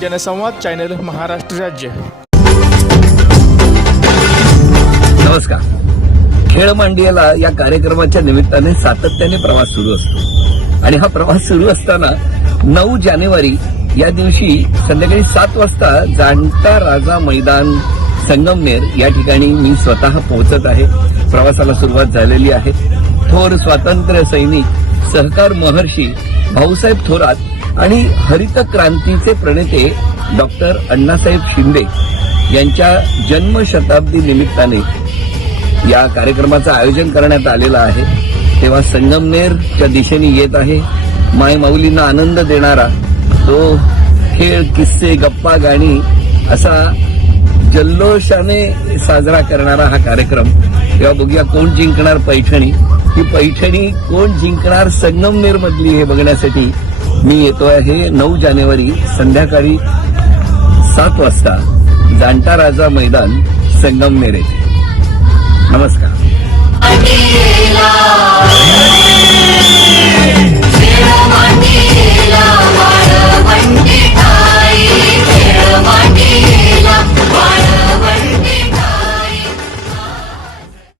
जनसंवाद चॅनल महाराष्ट्र राज्य. नमस्कार. खेळ मांडियाला या कार्यक्रमाच्या निमित्ताने सातत्याने प्रवास सुरू असतो. आणि हा प्रवास सुरू असताना नऊ जानेवारी या दिवशी संध्याकाळी सात वाजता जाणता राजा मैदान संगमनेर या ठिकाणी मी स्वतः पोहोचत आहे. प्रवासाला सुरुवात झालेली आहे. थोर स्वातंत्र्य सैनिक सहकार महर्षी भाऊसाहेब थोरात आणि हरित क्रांतीचे प्रणेते डॉक्टर अण्णासाहेब शिंदे यांच्या जन्मशताब्दी निमित्ताने या कार्यक्रमाचं आयोजन करण्यात आलेलं आहे. तेव्हा संगमनेरच्या दिशेने येत आहे. माय माऊलींना आनंद देणारा तो खेळ किस्से गप्पा गाणी असा जल्लोषाने साजरा करणारा हा कार्यक्रम. तेव्हा बघूया कोण जिंकणार पैठणी. ही पैठणी कोण जिंकणार संगमनेर मधली हे बघण्यासाठी मी येतो आहे नऊ जानेवारी संध्याकाळी सात वाजता जाणता राजा मैदान संगमनेर येथे. नमस्कार.